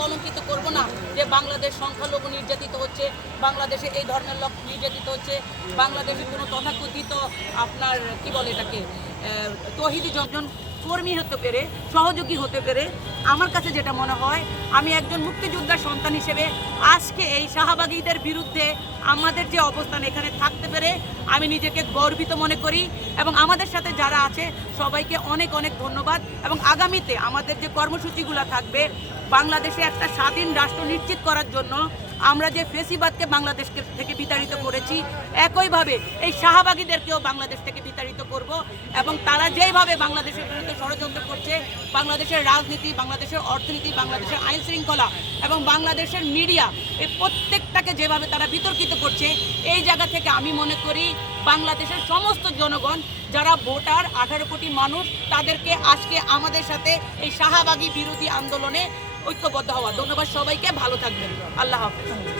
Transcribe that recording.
কলঙ্কিত করব না যে বাংলাদেশ সংখ্যালঘু নির্যাতিত হচ্ছে, বাংলাদেশে এই ধরনের লোক নির্যাতিত হচ্ছে, বাংলাদেশে কোনো তথাকথিত আপনার, কি বলে এটাকে তহিদি যজন কর্মী হতে পেরে, সহযোগী হতে পেরে আমার কাছে যেটা মনে হয়, আমি একজন মুক্তিযোদ্ধার সন্তান হিসেবে আজকে এই শাহবাগীদের বিরুদ্ধে আমাদের যে অবস্থান এখানে থাকতে পেরে আমি নিজেকে গর্বিত মনে করি এবং আমাদের সাথে যারা আছে, সবাইকে অনেক অনেক ধন্যবাদ এবং আগামীতে আমাদের যে কর্মসূচিগুলো থাকবে, বাংলাদেশে একটা স্বাধীন রাষ্ট্র নিশ্চিত করার জন্য আমরা যে ফেসিবাদকে বাংলাদেশ থেকে বিতাড়িত করেছি, একইভাবে এই শাহবাগীদেরকেও বাংলাদেশ থেকে বিতাড়িত করব এবং তারা যেইভাবে বাংলাদেশের বিরুদ্ধে ষড়যন্ত্র করছে, বাংলাদেশের রাজনীতি, বাংলাদেশের অর্থনীতি, বাংলাদেশের আইন শৃঙ্খলা এবং বাংলাদেশের মিডিয়া এই প্রত্যেকটাকে যেভাবে তারা বিতর্কিত করছে, এই জায়গা থেকে আমি মনে করি বাংলাদেশের সমস্ত জনগণ, যারা ভোটার, আঠারো কোটি মানুষ, তাদেরকে আজকে আমাদের সাথে এই শাহবাগী বিরোধী আন্দোলনে ঐক্যবদ্ধ হওয়া। ধন্যবাদ সবাইকে ভালো থাকবেন। আল্লাহ হাফেজ।